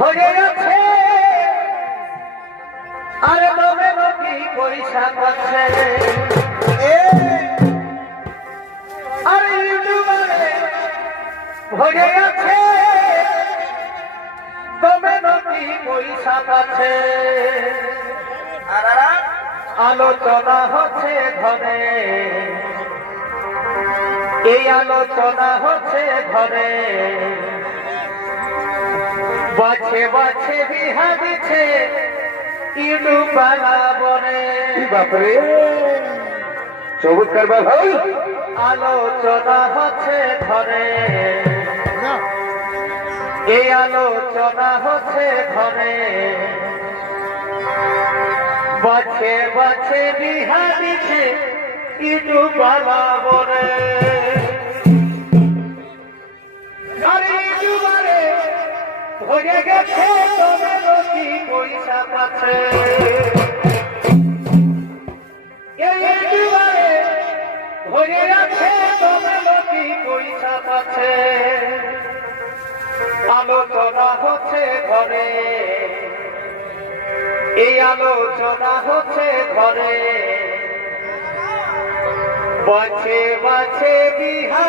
হয়ে আছে আরে বাবা কি পয়সা করছে। আরে ইউটিউবারে হয়ে আছে তবে নাকি পয়সা পাচ্ছে আলোচনা হচ্ছে ঘরে। এই আলোচনা হচ্ছে ঘরে। বাছে বাছে বিহাদিছে ইনু বালা বনে। বাপরে? চমৎকার বা ভাই আলোচনা হচ্ছে ধরে এই আলোচনা হচ্ছে ধরে বাছে বাছে বিহারিছে ইনু বালা বনে। আরে ইনু ভরে গেছে তোমার পয়সা পাচ্ছে ভরে রাখে তোমার পয়সা পাচ্ছে আলোচনা হচ্ছে ঘরে। এই আলোচনা হচ্ছে ঘরে। বাছে বাছে বিহা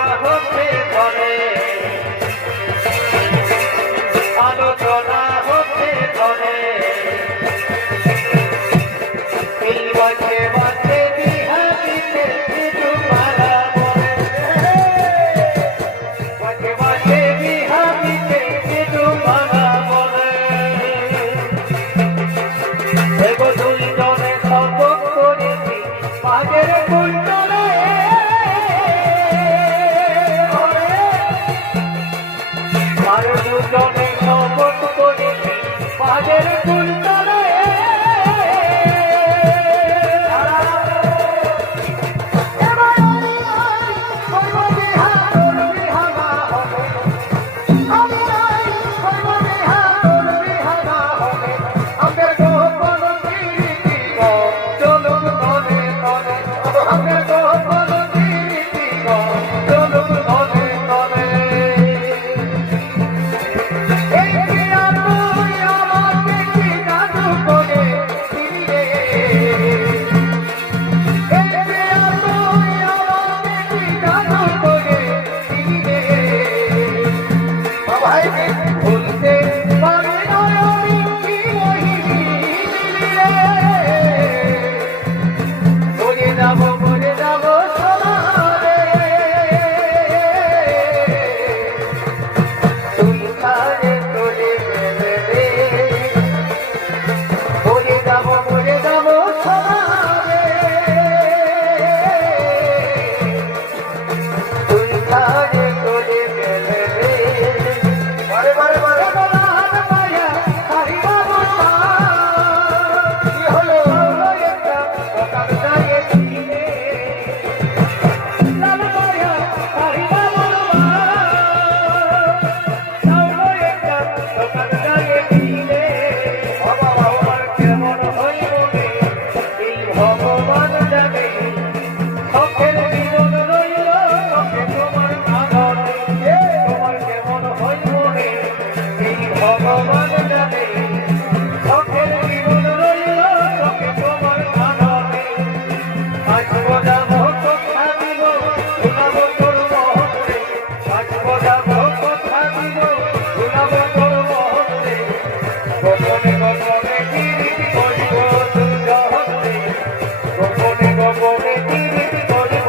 Don't ಕೊಡಿ